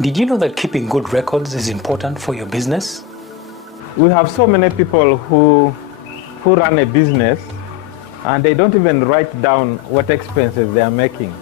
Did you know that keeping good records is important for your business? We have so many people who run a business and they don't even write down what expenses they are making.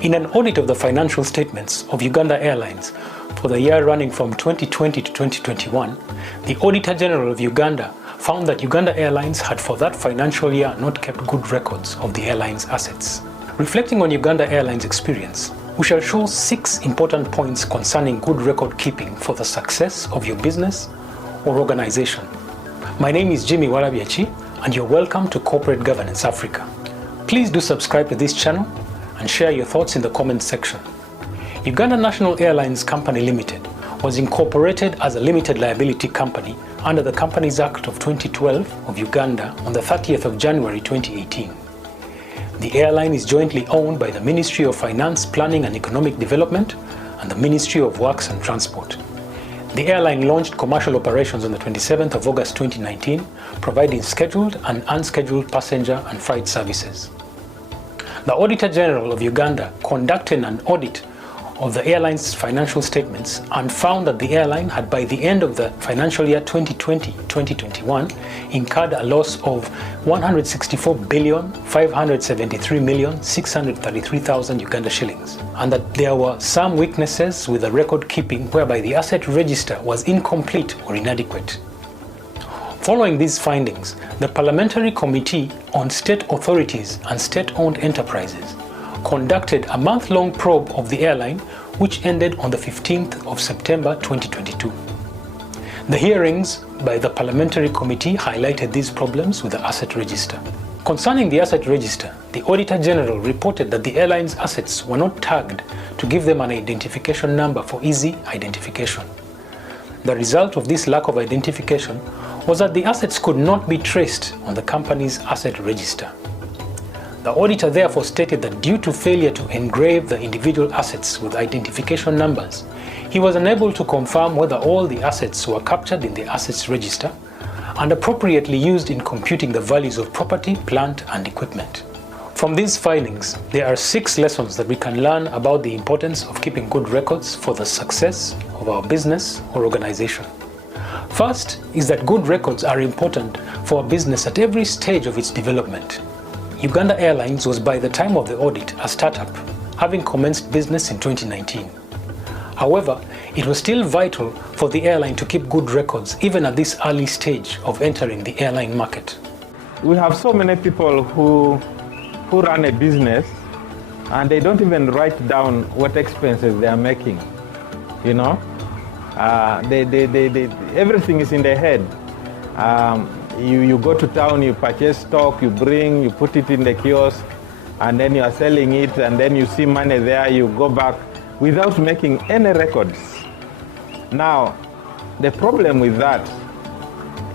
In an audit of the financial statements of Uganda Airlines for the year running from 2020 to 2021, the Auditor General of Uganda found that Uganda Airlines had for that financial year not kept good records of the airline's assets. Reflecting on Uganda Airlines' experience, we shall show 6 important points concerning good record keeping for the success of your business or organization. My name is Jimmy Walabyeki and you're welcome to Corporate Governance Africa. Please do subscribe to this channel and share your thoughts in the comments section. Uganda National Airlines Company Limited was incorporated as a limited liability company under the Companies Act of 2012 of Uganda on the 30th of January 2018. The airline is jointly owned by the Ministry of Finance, Planning and Economic Development and the Ministry of Works and Transport. The airline launched commercial operations on the 27th of August 2019, providing scheduled and unscheduled passenger and freight services. The Auditor General of Uganda conducted an audit of the airline's financial statements and found that the airline had, by the end of the financial year 2020-2021, incurred a loss of 164,573,633,000 Uganda shillings, and that there were some weaknesses with the record keeping whereby the asset register was incomplete or inadequate. Following these findings, the Parliamentary Committee on State Authorities and State-Owned Enterprises conducted a month-long probe of the airline, which ended on the 15th of September 2022. The hearings by the Parliamentary Committee highlighted these problems with the asset register. Concerning the asset register, the Auditor General reported that the airline's assets were not tagged to give them an identification number for easy identification. The result of this lack of identification was that the assets could not be traced on the company's asset register. The auditor therefore stated that due to failure to engrave the individual assets with identification numbers, he was unable to confirm whether all the assets were captured in the assets register and appropriately used in computing the values of property, plant, and equipment. From these findings, there are 6 lessons that we can learn about the importance of keeping good records for the success of our business or organization. First is that good records are important for a business at every stage of its development. Uganda Airlines was, by the time of the audit, a startup, having commenced business in 2019. However, it was still vital for the airline to keep good records even at this early stage of entering the airline market. We have so many people who run a business and they don't even write down what expenses they are making. You know, everything is in their head. You go to town, you purchase stock, you bring, you put it in the kiosk, and then you are selling it, and then you see money there, you go back without making any records. Now, the problem with that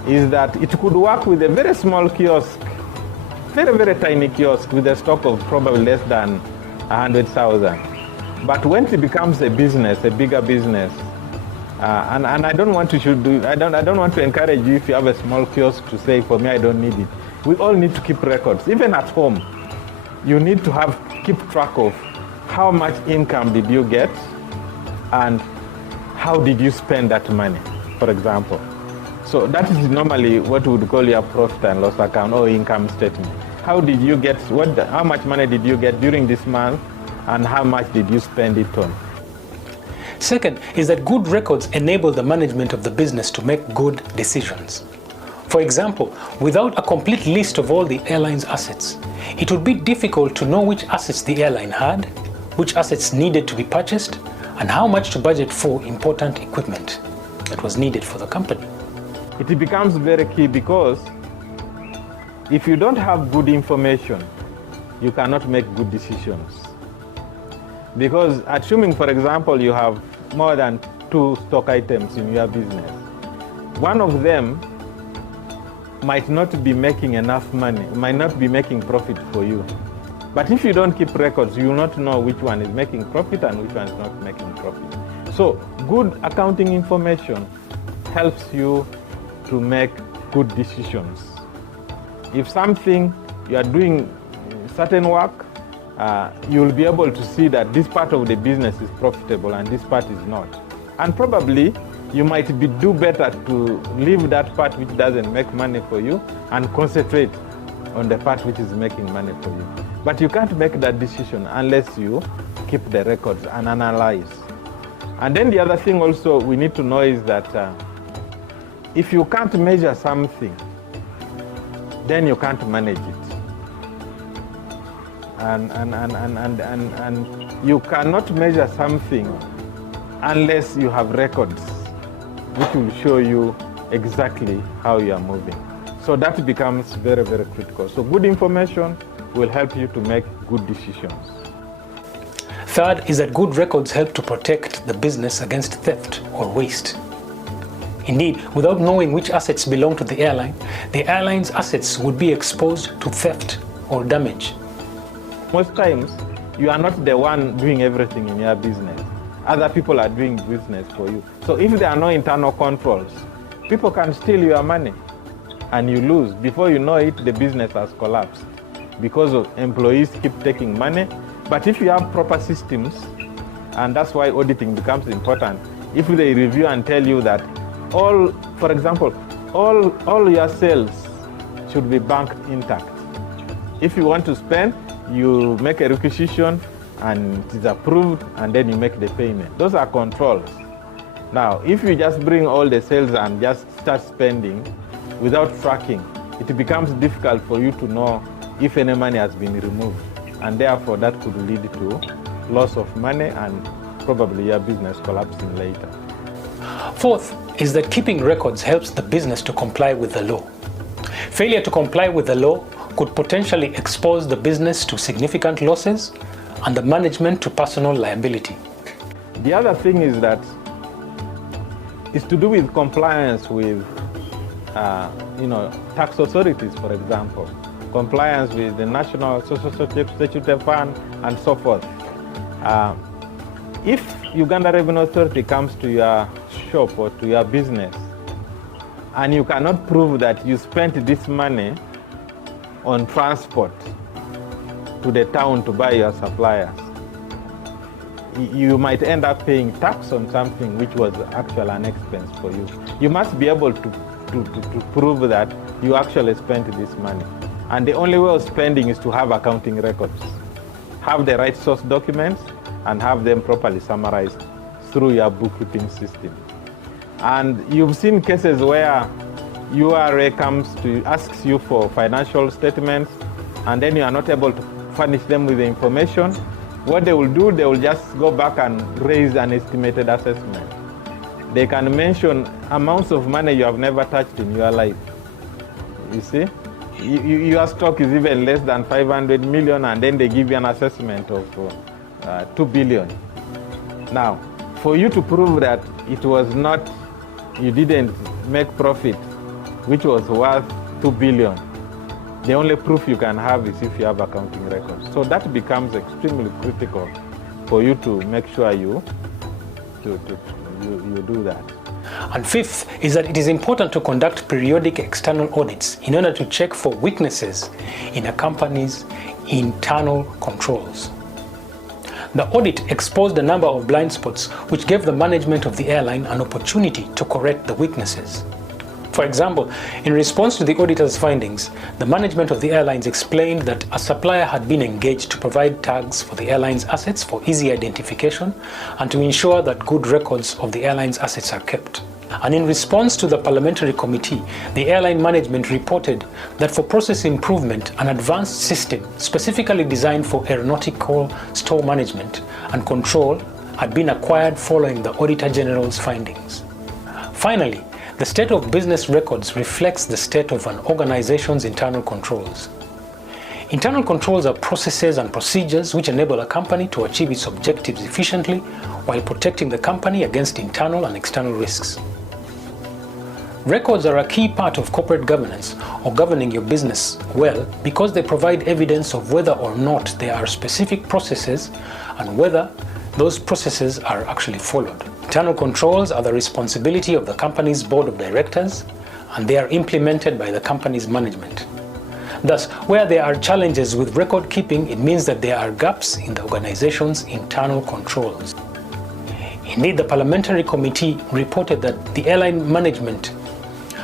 is that it could work with a very small kiosk, very, very tiny kiosk with a stock of probably less than 100,000. But when it becomes a business, a bigger business, and I don't want to encourage you if you have a small kiosk to say, for me, I don't need it. We all need to keep records. Even at home, you need to keep track of how much income did you get and how did you spend that money, for example. So that is normally what we would call your profit and loss account or income statement. How did you get, how much money did you get during this month and how much did you spend it on? Second is that good records enable the management of the business to make good decisions. For example, without a complete list of all the airline's assets, it would be difficult to know which assets the airline had, which assets needed to be purchased, and how much to budget for important equipment that was needed for the company. It becomes very key because if you don't have good information, you cannot make good decisions. Because assuming, for example, you have more than 2 stock items in your business, one of them might not be making enough money, might not be making profit for you. But if you don't keep records, you will not know which one is making profit and which one is not making profit. So good accounting information helps you to make good decisions. If something, you are doing certain work you'll be able to see that this part of the business is profitable and this part is not. And probably you might do better to leave that part which doesn't make money for you and concentrate on the part which is making money for you. But you can't make that decision unless you keep the records and analyze. And then the other thing also we need to know is that if you can't measure something, then you can't manage it. And you cannot measure something unless you have records which will show you exactly how you are moving. So that becomes very, very critical. So good information will help you to make good decisions. Third is that good records help to protect the business against theft or waste. Indeed, without knowing which assets belong to the airline's assets would be exposed to theft or damage. Most times, you are not the one doing everything in your business. Other people are doing business for you. So if there are no internal controls, people can steal your money and you lose. Before you know it, the business has collapsed because of employees keep taking money. But if you have proper systems, and that's why auditing becomes important, if they review and tell you that for example, all your sales should be banked intact. If you want to spend, you make a requisition and it is approved, and then you make the payment. Those are controls. Now, if you just bring all the sales and just start spending without tracking, it becomes difficult for you to know if any money has been removed. And therefore, that could lead to loss of money and probably your business collapsing later. Fourth is that keeping records helps the business to comply with the law. Failure to comply with the law could potentially expose the business to significant losses and the management to personal liability. The other thing is that it's to do with compliance with tax authorities, for example, compliance with the National Social Security Fund and so forth. If Uganda Revenue Authority comes to your shop or to your business and you cannot prove that you spent this money on transport to the town to buy your suppliers, you might end up paying tax on something which was actually an expense for you. You must be able to prove that you actually spent this money. And the only way of spending is to have accounting records, have the right source documents, and have them properly summarized through your bookkeeping system. And you've seen cases where URA asks you for financial statements, and then you are not able to furnish them with the information. What they will do, they will just go back and raise an estimated assessment. They can mention amounts of money you have never touched in your life. You see? Your stock is even less than 500 million, and then they give you an assessment of 2 billion. Now, for you to prove that you didn't make profit, which was worth 2 billion, the only proof you can have is if you have accounting records. So that becomes extremely critical for you to make sure you do that. And fifth is that it is important to conduct periodic external audits in order to check for weaknesses in a company's internal controls. The audit exposed a number of blind spots which gave the management of the airline an opportunity to correct the weaknesses. For example, in response to the auditor's findings, the management of the airlines explained that a supplier had been engaged to provide tags for the airline's assets for easy identification and to ensure that good records of the airline's assets are kept. And in response to the Parliamentary Committee, the airline management reported that for process improvement, an advanced system specifically designed for aeronautical store management and control had been acquired following the Auditor General's findings. Finally, the state of business records reflects the state of an organization's internal controls. Internal controls are processes and procedures which enable a company to achieve its objectives efficiently while protecting the company against internal and external risks. Records are a key part of corporate governance or governing your business well because they provide evidence of whether or not there are specific processes and whether those processes are actually followed. Internal controls are the responsibility of the company's board of directors, and they are implemented by the company's management. Thus, where there are challenges with record keeping, it means that there are gaps in the organization's internal controls. Indeed, the Parliamentary Committee reported that the airline management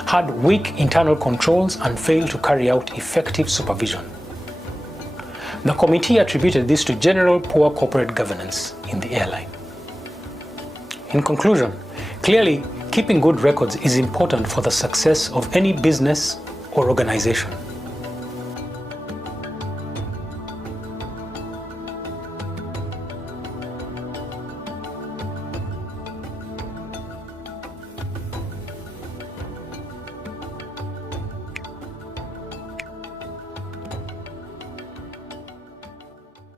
had weak internal controls and failed to carry out effective supervision. The committee attributed this to general poor corporate governance in the airline. In conclusion, clearly, keeping good records is important for the success of any business or organization.